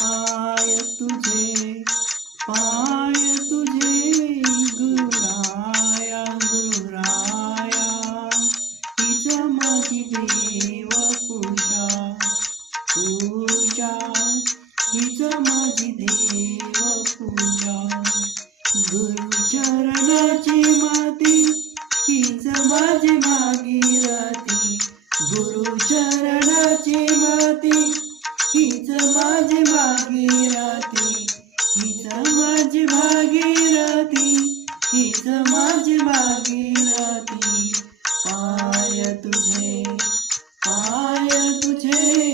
पाय तुझे पाय तुझे गुराया गुराया हीच माझी देव पूजा पूजा हीच माझी देव पूजा गुरुचरणाची माती हीच माझी भागीरथी गुरुचरणाची माती हीच माझी भागीरथी हीच माझी भागीरथी हीच माझी भागीरथी पाय तुझे